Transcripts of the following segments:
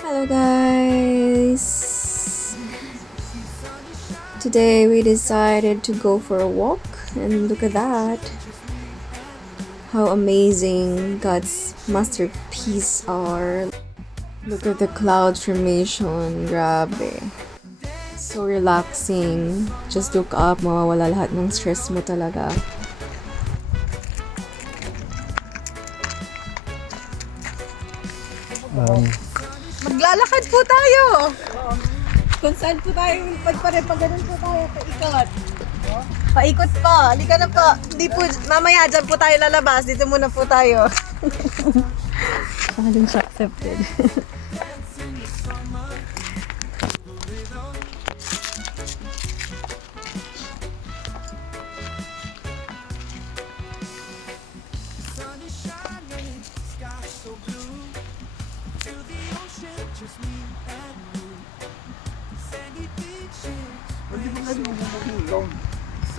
Hello guys! Today we decided to go for a walk and look at that. How amazing God's masterpiece are. Look at the cloud formation. Grabe. So relaxing. Just look up, mawawala lahat ng stress mo talaga. Maglalakad po tayo. Kung saan po tayo pagpare, pag ganun po tayo, paikot. Paikot po, halika na po. Hindi po, mamaya dyan po tayo lalabas, dito muna po tayo. Challenge accepted.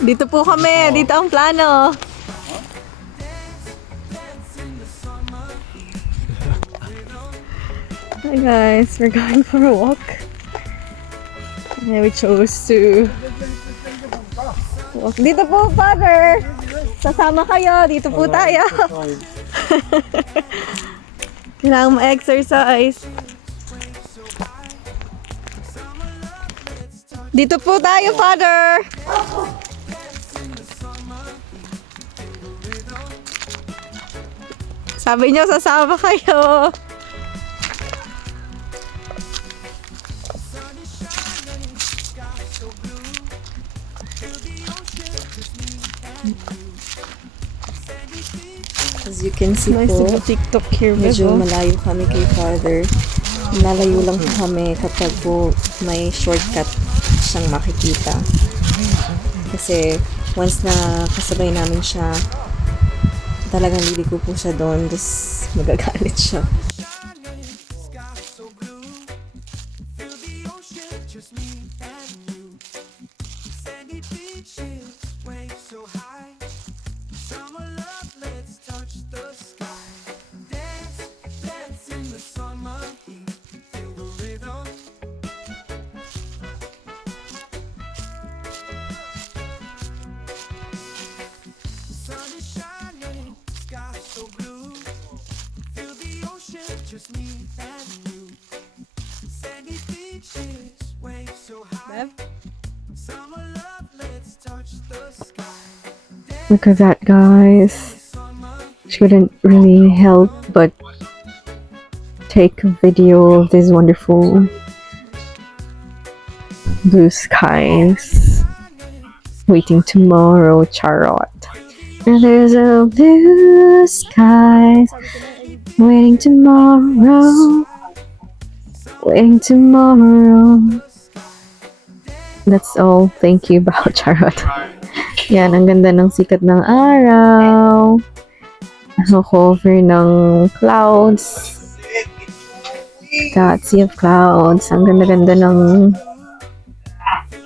Dito po kami, dito ang plano. Hi guys, we're going for a walk. And we chose to walk. Dito po, Father. Sasama kayo, dito po tayo. Kailangan ma-exercise. Dito po tayo, Father. Sabi niyo, sasama kayo. As you can see Nice po, to TikTok here, medyo Bebo. malayo kami kay Father. Nalayo lang po kami kapag po may shortcut siyang makikita. Kasi once na kasabay namin siya, talagang liliko po siya doon, tapos magagalit siya. Look at that, guys. She couldn't really help but take a video of these wonderful blue skies. Waiting tomorrow, Charot. And there's a blue skies. Waiting tomorrow. Waiting tomorrow. That's all. Thank you, Bao Charot. Yan, ang ganda ng sikat ng araw. Cover ng clouds. That sea of clouds. Ang ganda-ganda ng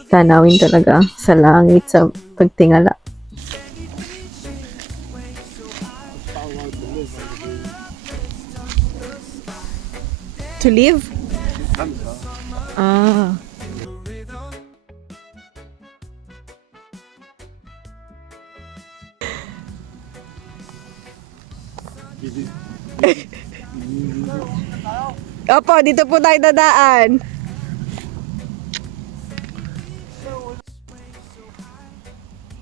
tanawin talaga sa langit, sa pagtingala. To live? Ah. Opo, dito po tayo dadaan.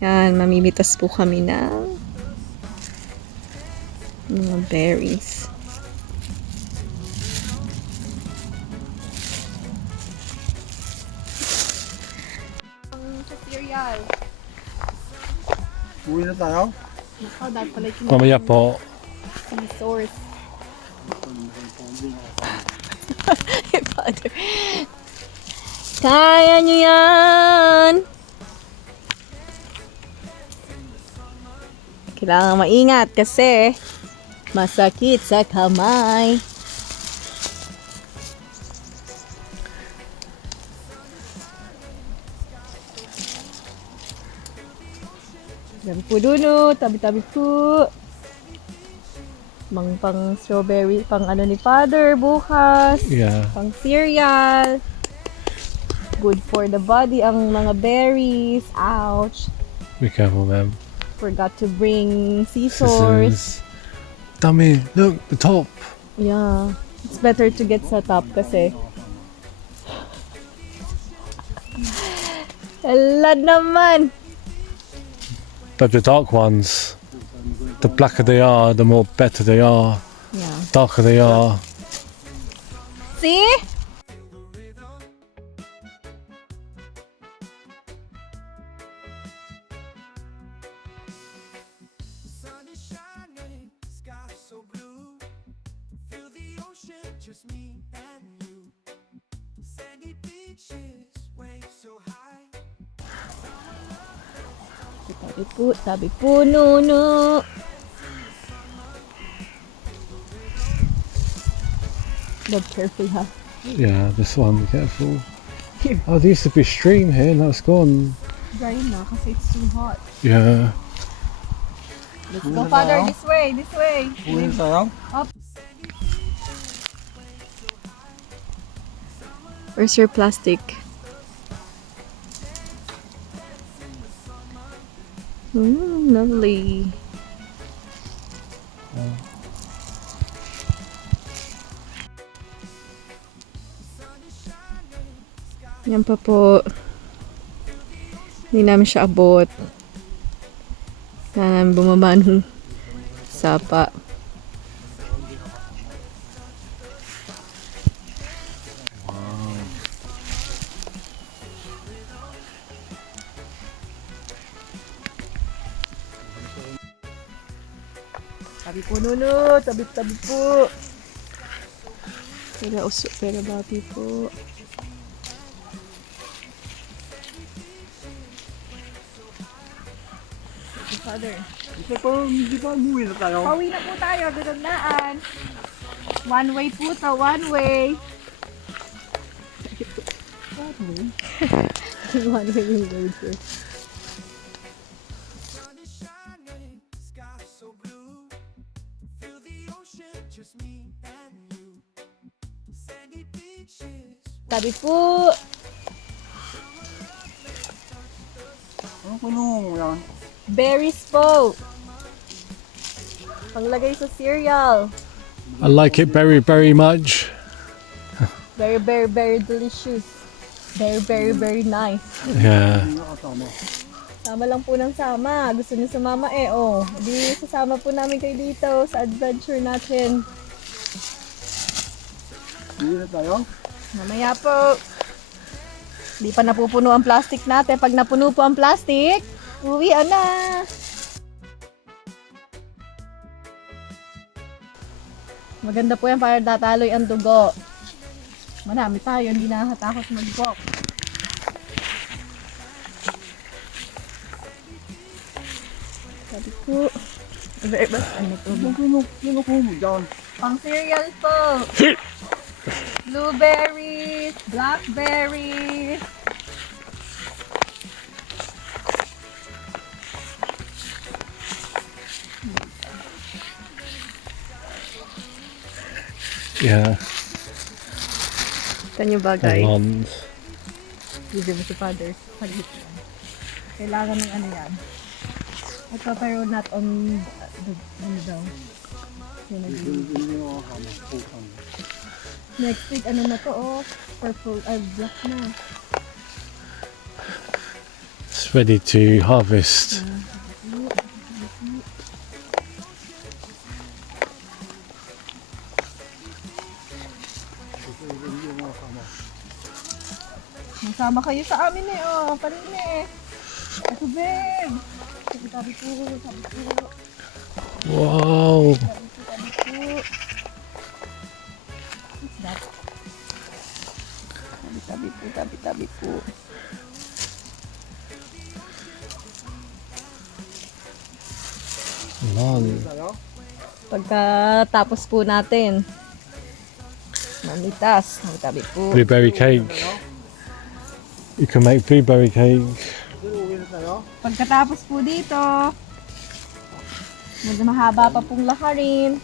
Yan, mamimitas po kami ng mga berries. Uwi na tayo? Mamaya po. Source. Father. Kaya nyo yan! Kailangan maingat kasi masakit sa kamay. Tabi po duno, tabi-tabi po. Pang strawberry, pang ano ni Father bukas. Yeah. Pang cereal. Good for the body ang mga berries. Ouch. Be careful, man. Forgot to bring scissors. Scissors. Dummy, look, the top. Yeah. It's better to get sa top kasi. Hala naman. But the dark ones, the blacker they are, the more better they are. Yeah. Darker they are. See? Sun is shining, sky so blue. Feel the ocean, just me and you. Sandy beaches, waves so high. Tabi po, nuno. Look careful, ha? Yeah, this one, be careful. Oh, there used to be a stream here, now it's gone. Dry na kasi it's too hot. Yeah. Let's go, Father, this way, this way. Up. Where's your plastic? Lovely. Yan pa po. Hindi namin siya abot. Kaya namin bumaba ng sapa. Tabi po, nuno. Tabi po. Pero babi po. Father. Hindi pa umuwi na tayo. Pauwi na po tayo, dinaglaan. One way po to, one way. One way yung road sir. Sun is shining, sky so blue. Feel the ocean, just me and you. Sandy beaches. Tabi po. Ano puno mo yan? Berries po. Panglagay sa cereal. I like it very, very much. Very, very, very delicious. Very, very, very nice. Yeah. Sama lang po ng sama. Gusto niyo sumama eh, oh. Di sasama po namin kayo dito sa adventure natin. Uwi na tayo? Mamaya po. Di pa napupuno ang plastic natin. Pag napuno po ang plastic, uwian na. Maganda po yan para tataloy ang dugo. Marami tayo, hindi nakakatakot mag-walk. Sabi ko, ano to? Ano po mo dyan? Pang cereal po. Blueberries, blackberries. Yeah. Kanyo bagay. Almonds. Hindi mo si Father. Saglit lang. Kailangan ng ano yan. Ito pero not on the ano daw. Yun na yun. Next week ano na to oh. Purple, black na. It's ready to harvest. Masama kayo sa amin eh oh. Parin eh. Ito babe. Sabi po. Wow. What's that? Tabi po. Almond. Pagkatapos po natin, mamitas. Tabi po. Blueberry cake. You can make blueberry cake. Uwi na tayo? Pagkatapos po dito, medyo mahaba pa pong lakarin.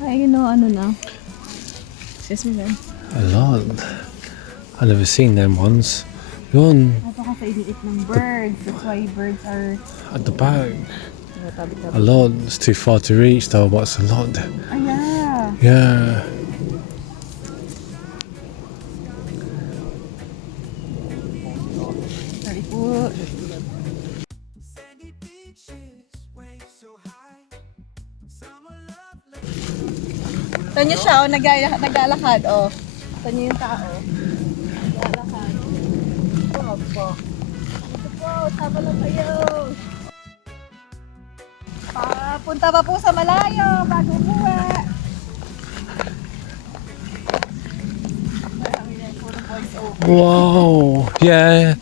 Ay, ano na. Excuse me, ma'am. A lot. I've never seen them ones. Yun, Ito kasi iniit ng birds. That's why birds are at the back. tabi-tabi. A lot. It's too far to reach though, but it's a lot. Ay, yeah. Yeah. Sorry po. Sandy beaches, waves so high. Summer love like Ito niyo siya, oh, naglalakad, oh. Ito niyo yung tao. Naglalakad. Ito po. Ito po, tama lang kayo. Papunta pa po sa malayo, bago umuwi. Wow. Yeah.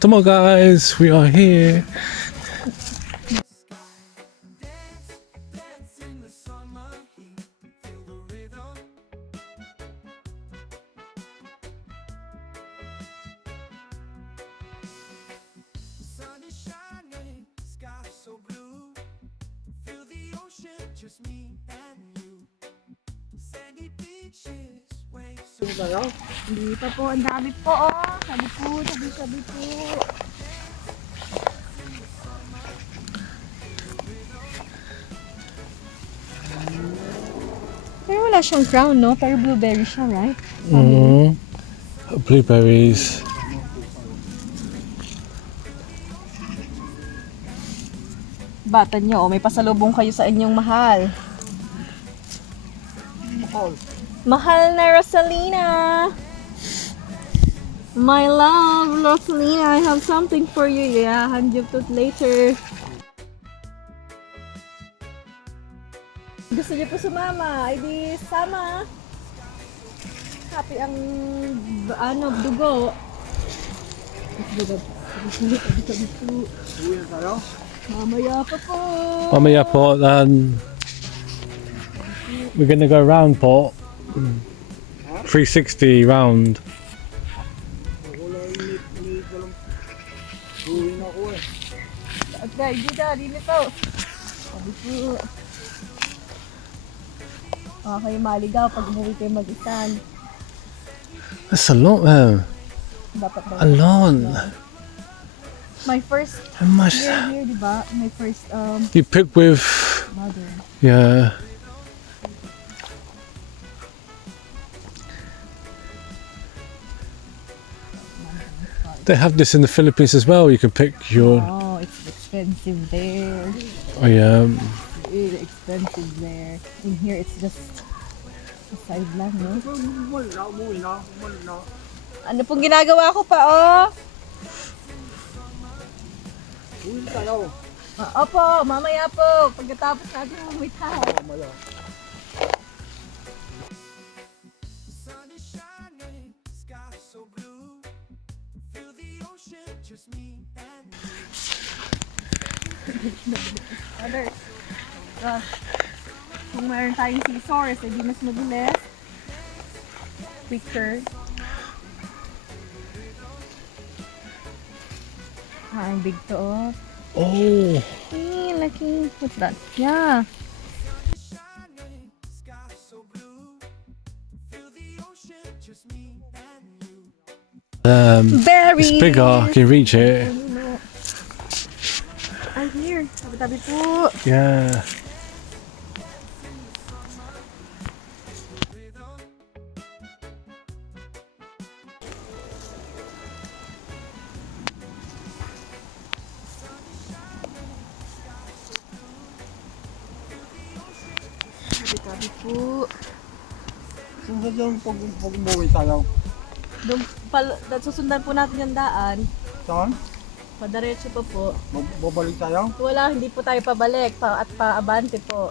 Come on, guys. We are here. dance in the summer heat. Feel the rhythm. The sun is shining, sky so blue. Feel the ocean, just me and you. Sandy beaches, waves so Hindi pa po, ang dami po, oh. Sabi po, sabi po. Pero wala siyang crown, no? Pero blueberry siya, right? Mm. Blueberries. Bata niyo, oh, may pasalubong kayo sa inyong mahal. Mahal na Rosalina! My love, Rosalina, I have something for you. Yeah, hand you to it later. Gusto niyo po sumama? Ay di sama. Happy ang dugo. Mamaya pa po. Mamaya po, we're gonna go round po. 360 round. Okay, dito. Sabi po. Okay, maligaw pag umuwi kayo mag-isan. That's a lot there. Dapat A lot. My first How much? year, di ba? My first You pick with, mother. yeah. They have this in the Philippines as well. You can pick your. Oh, it's expensive there. Oh yeah. Really expensive there. In here, it's just a side lang, no? Ano pong ginagawa ko pa, oh? Opo, mamaya po. Pagkatapos natin umitaw. The sun is shining, sky so blue. Feel the ocean, just me and you. Others. Kung mayroon tayong scissors, edi mas mabilis. Quicker. Ang big to, oh. Oh. Hey, lucky. What's that? Yeah. Shining, sky so blue. Feel the ocean, just me and you. Berry! It's bigger. Can you reach it? I'm here. Tabi-tabi po. Yeah. Tabi-tabi po. Sunod yung pag umuwi tayo. Susundan po natin yung daan. Saan? Padaretso pa po. Babalik tayo? Wala, hindi po tayo pabalik at paabante po.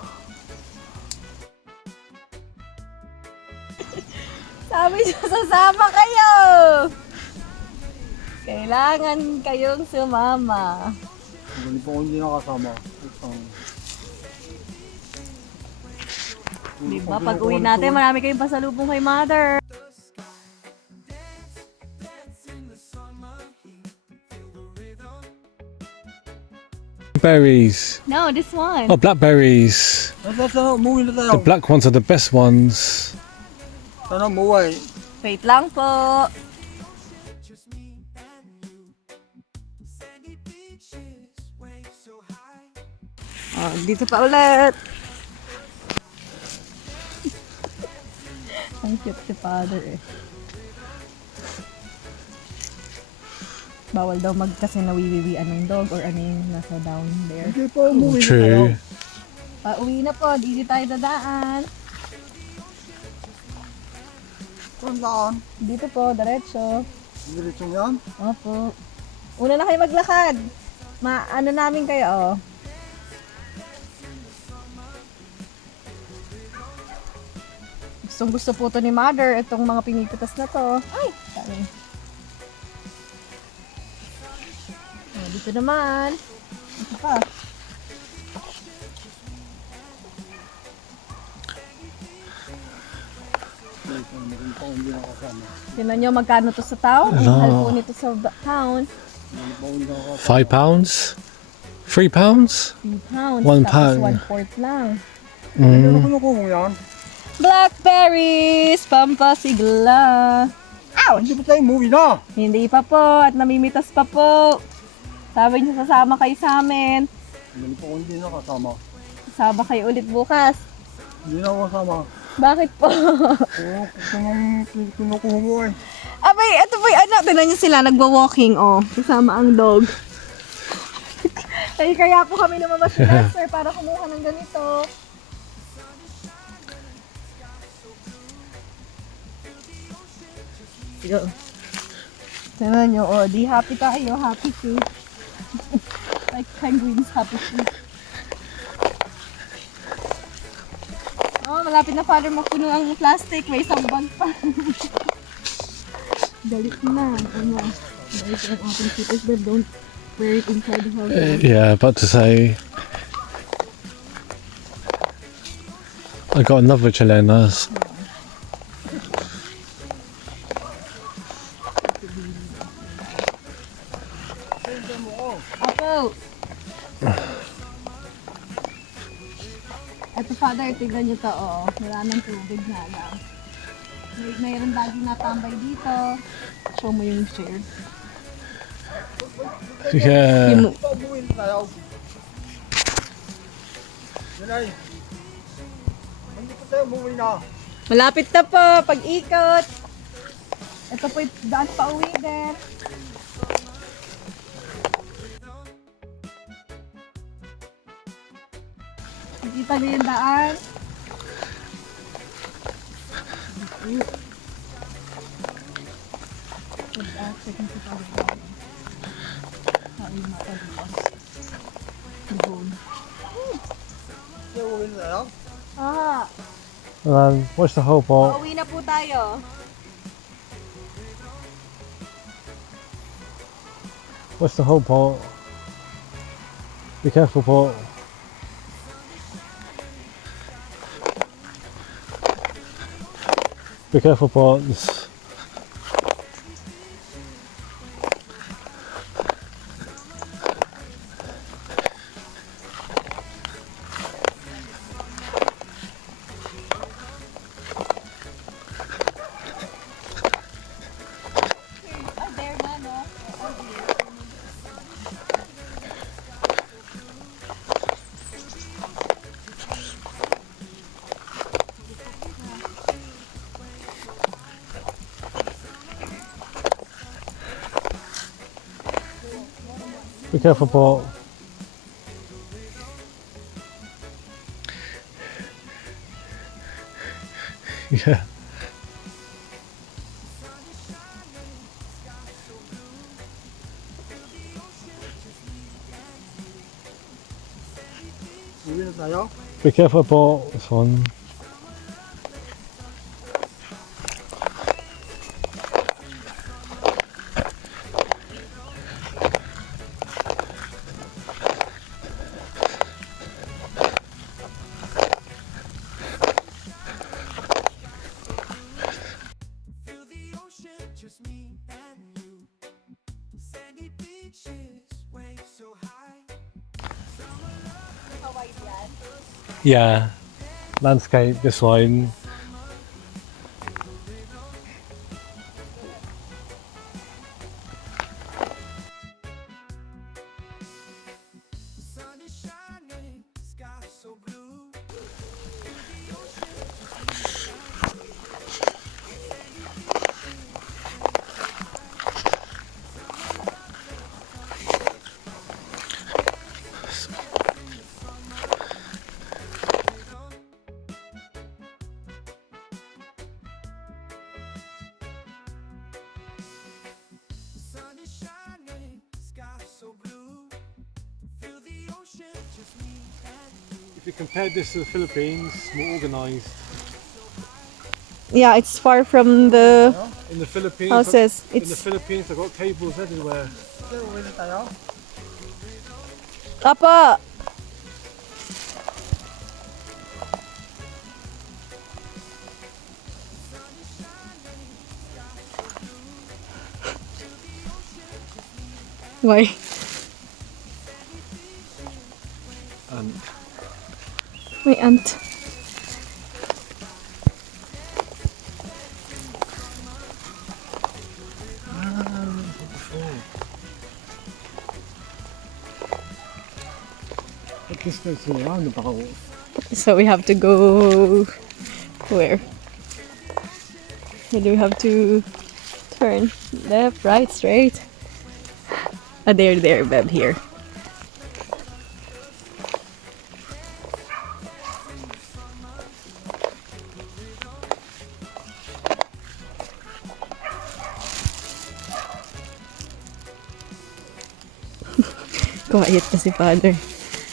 Sabi siya, sasama kayo! Kailangan kayong sumama. Hindi po hindi nakasama. Diba? Pag uwi natin, marami kayong pasalubong kay mother. Berries. No, this one. Oh, blackberries. Sana umuwi na tayo. The black ones are the best ones. Sana umuwi. Wait lang po. Just me and you. Sandy beaches, waves so high. Oh, dito pa ulit. Ang cute si father eh. Bawal daw kasi nawiwiwian ng dog or ano yung nasa down there. Hindi pa umuwi na tayo. True. Pauwi na po, dito tayo dadaan. Saan daan? Dito po, diretso. Diretsong yan? Opo. Una na kayo maglakad. Ano namin kayo, oh. Gustong gusto po to ni mother, itong mga pinipitas na to. Ay, sorry. Oh, dito naman. Ito pa. Meron pa hindi nakasama. Tingnan nyo magkano to sa town. Ang mahal po nito sa town. Meron pa hindi nakasama. £5? £3? 3 pounds. One Tapos pound. 1/4 lang. Ano ko mo yan? Blackberries! Pampasigla! Ouch! Hindi pa tayo umuwi na. Hindi pa po at namimitas pa po. Sabi niyo sasama kayo sa amin. Meron pa hindi nakasama. Sasama kayo ulit bukas. Hindi na ako kasama. Bakit po? Oo, gusto nang kinukuha mo eh. Abay, ito ba ano? Tignan niyo sila, nagwa-walking oh. Kasama ang dog. Kaya po kami lumabas ni Lester para kumuha ng ganito. Go. Tignan niyo, oh, di happy tayo, happy feet. Like penguins, happy feet. Oh, malapit na father mapuno ang plastic. May isang bag pa. Dalit na. Ano? Dalit ang ating slippers but don't wear it inside the house. Yeah, about to say. I got another Chilenas. Apo! Ito father, tignan nyo to oh. Wala ng tubig na lang. Mayroon lagi natambay dito. Show mo yung share. Yeah. Umuwi na tayo. Yan ay. Hindi pa tayo umuwi na. Malapit na po, pag-ikot. Ito po yung daan pa uwi din. Nakita niyo yung daan? Tayo umuwi na tayo. Ah, What's the whole pot? pauwi na po tayo. What's the whole pot? Be careful, pot. Be careful, pots. Ah, there na, no? Be careful, pot. Yeah. Umuwi na tayo. Be careful, pot. This one. Yeah, landscape, this one. Sun is shining, sky so blue. Sun is shining, sky so blue. Feel the ocean, just me and you. If you compare this to the Philippines, more organised. Yeah, it's far from the In the Philippines, houses. in the It's Philippines, they've got cables everywhere. Uwi na tayo. apa. Why? And May ant. But this goes to the roundabout. So we have to go where? Where do we have to turn? Left, right, straight? Ah, there, Beb, here. Quiet na si Father.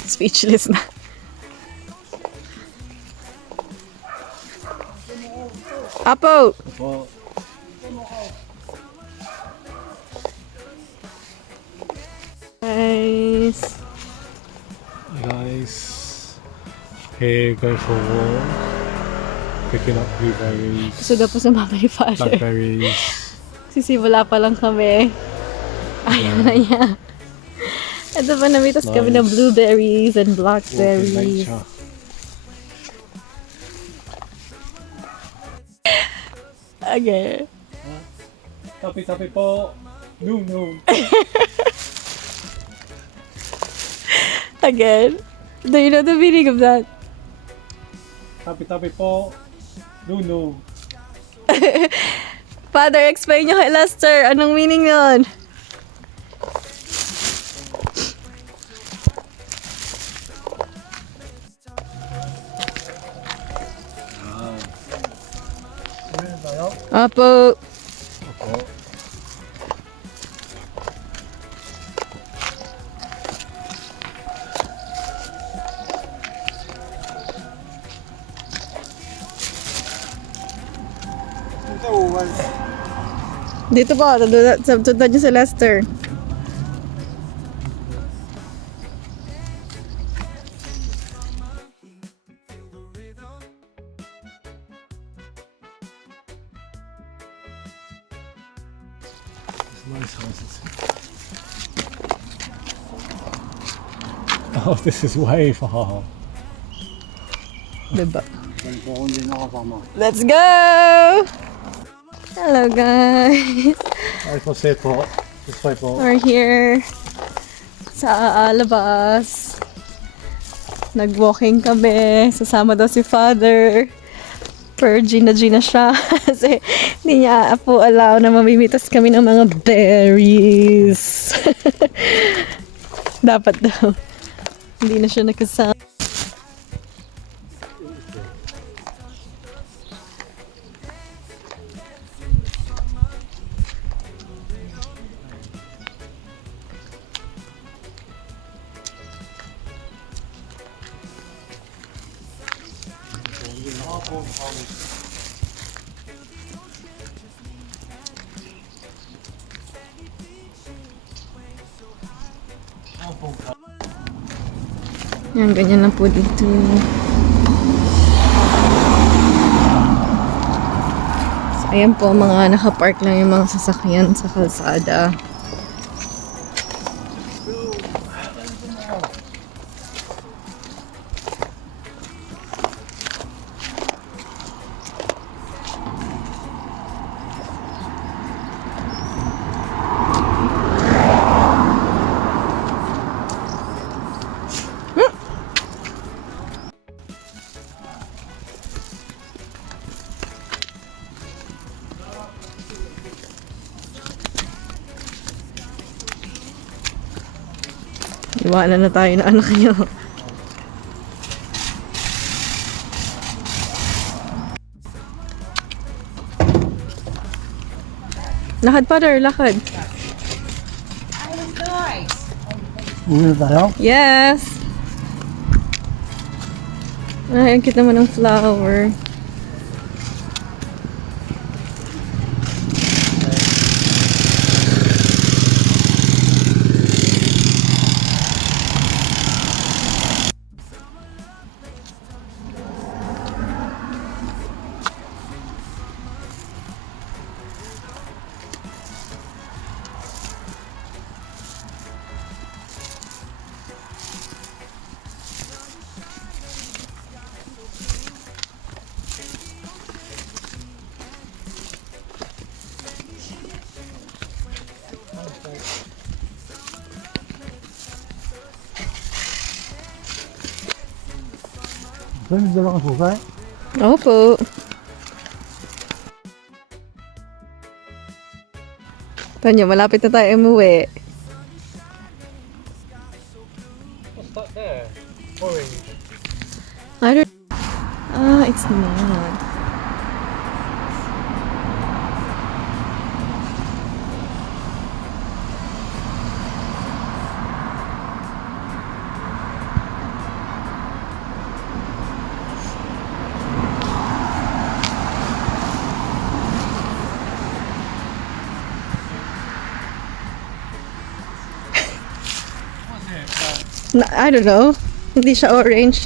Speechless na. Apo! well, Guys. guys, here going for a walk, picking up blueberries, Gusto daw po sa mama ni Father. blackberries. Sisimula pa lang kami. Ayaw na niya. Ito pa namitas kami ng Nice. blueberries and Walk in blackberries. nature. Okay. Tapi po. No. Again. Do you know the meaning of that? Tapi po. No. Father, explain nyo kay Lester. Anong meaning nun? Uwi na tayo. Apo. Ito, uwan. Dito po. Tundan nyo si Lester. Nice houses. Oh, this is way far. Diba? Ganun po kung hindi nakasama. Let's go! Hello guys! Ay po, say po. This way po. We're here sa labas. Nag-walking kami. Sasama daw si Father. Per Gina siya. Kasi hindi niya po allow na mamimitas kami ng mga berries. Dapat daw. Hindi na siya nakasama. Yan, ganyan lang po dito. So, ayan po, mga nakapark lang yung mga sasakyan sa kalsada. Iwanan na tayo na anak niyo. Lakad, father, lakad. Uwi na tayo. Yes! Ay, ang cute naman ng flower. Saan yung dala kang susay? Opo. Tanyo, malapit na tayo umuwi. What's that there? Orange. I don't... Ah, it's not. I don't know. Hindi siya orange.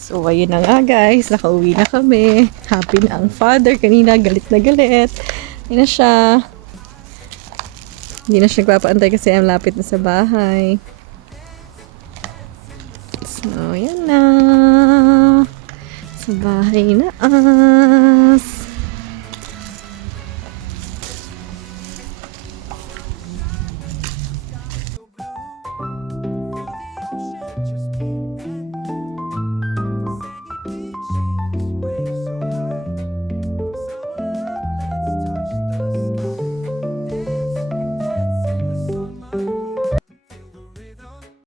So, ayun na nga guys. Nakauwi na kami. Happy na ang father. Kanina galit na galit. Ayun na siya. Hindi na siya nagpapaantay kasi ang lapit na sa bahay. So, yan na. Sa bahay na as.